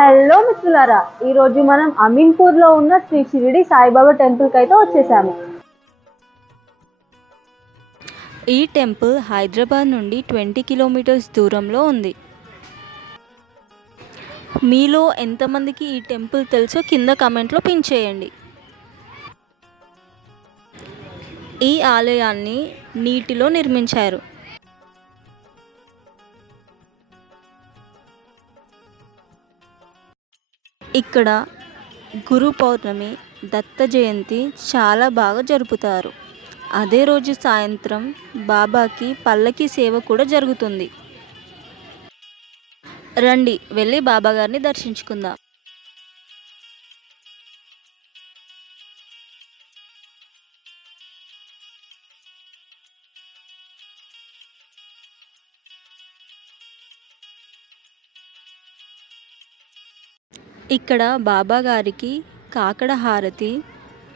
Hello మిత్రులారా, ఈరోజు మనం అమీన్పూర్లో ఉన్న శ్రీ షిరిడి సాయిబాబా టెంపుల్కి అయితే వచ్చేసాము. ఈ టెంపుల్ హైదరాబాద్ నుండి 20 కిలోమీటర్స్ దూరంలో ఉంది. మీలో ఎంతమందికి ఈ టెంపుల్ తెలుసో కింద కామెంట్లో పిన్ చేయండి. ఈ ఆలయాన్ని నీటిలో నిర్మించారు. ఇక్కడ గురు పౌర్ణమి, దత్త జయంతి చాలా బాగా జరుపుతారు. అదే రోజు సాయంత్రం బాబాకి పల్లకి సేవ కూడా జరుగుతుంది. రండి వెళ్ళి బాబా గారిని దర్శించుకుందాం. ఇక్కడ బాబా గారికి కాకడ హారతి,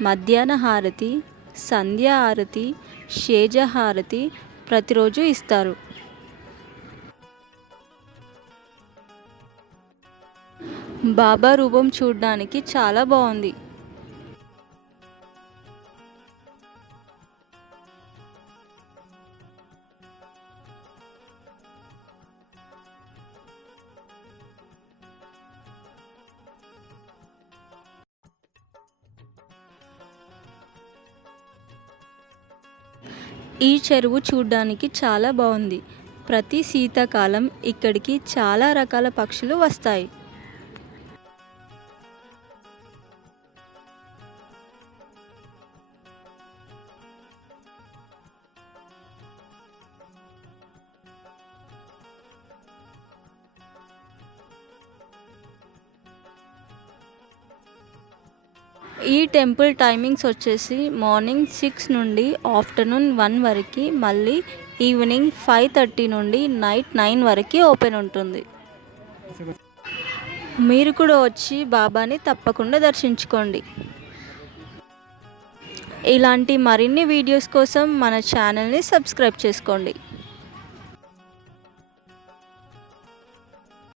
మధ్యాహ్న హారతి, సంధ్య హారతి, షేజ హారతి ప్రతిరోజు ఇస్తారు. బాబా రూపం చూడడానికి చాలా బాగుంది. ఈ చెరువు చూడ్డానికి చాలా బాగుంది. ప్రతి శీతాకాలం ఇక్కడికి చాలా రకాల పక్షులు వస్తాయి. ఈ టెంపుల్ టైమింగ్స్ వచ్చేసి మార్నింగ్ 6 నుండి ఆఫ్టర్నూన్ 1 వరకు, మళ్ళీ ఈవినింగ్ 5:30 నుండి నైట్ 9 వరకు ఓపెన్ ఉంటుంది. మీరు కూడా వచ్చి బాబాని తప్పకుండా దర్శించుకోండి. ఇలాంటి మరిన్ని వీడియోస్ కోసం మన ఛానల్ని సబ్స్క్రైబ్ చేసుకోండి.